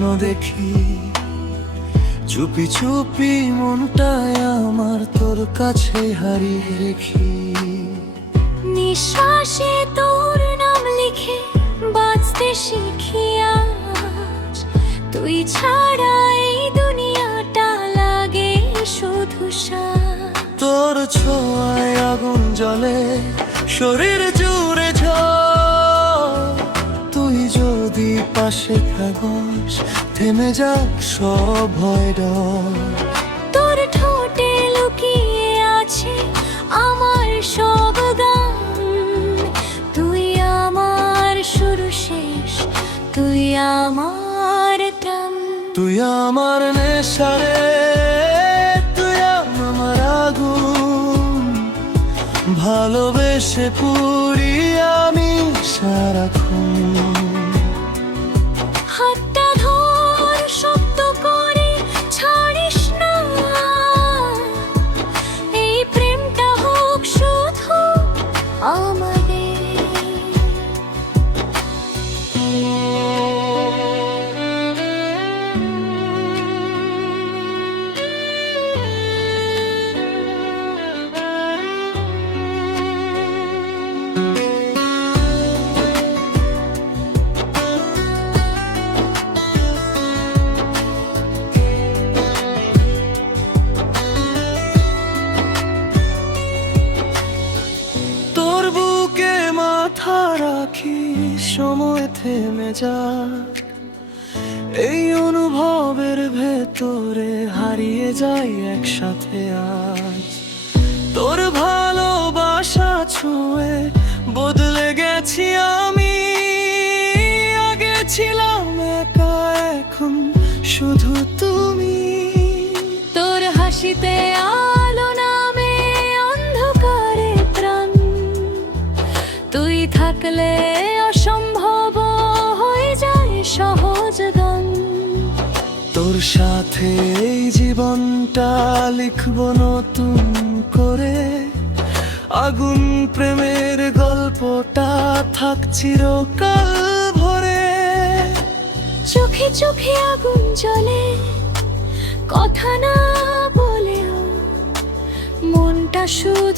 স্বপ্ন দেখি, চুপি চুপি মনটায় আমার তোর কাছে হারিয়ে রেখি। নিঃশ্বাসে তোর নাম লিখে বাঁচতে শিখি আজ, তুই ছাড়া এই দুনিয়াটা লাগে শুধু সাজ। তোর ছোঁয়ায় আগুন জ্বলে শরীর জুড়ে ঝড়, তুই যদি পাশে থাকস থেমে যাক সব ভয় ডর। তোর ঠোঁটে লুকিয়ে আছে আমার সব গান, তুই আমার শুরু শেষ, তুই আমার টান। তুই আমার নেশা রে, তুই আমার আগুন, ভালোবেসে পুরি আমি সারাক্ষণ। হাতটা ধর শব্দ করে ছাড়িস না, এই প্রেমটা হোক শুধু আমাদের। তোর বুকে মাথা রাখি সময় থেমে যায়, এই অনুভবের ভেতরে হারিয়ে যাই একসাথে আজ। তোর ভালোবাসা ছুঁয়ে বদলে গেছি আমি, আগে ছিলাম একা এখন শুধু তুমি। তোর হাসিতে আলো নামে অন্ধকারে প্রাণ, তুই থাকলে অসম্ভব হয়ে যায় সহজ গান। তোর সাথে এই জীবনটা লিখব নতুন করে, আগুন প্রেমের গল্পটা থাক চিরকাল ভরে। চোখে চোখে আগুন জ্বলে কথা না বলে, মনটা শুধু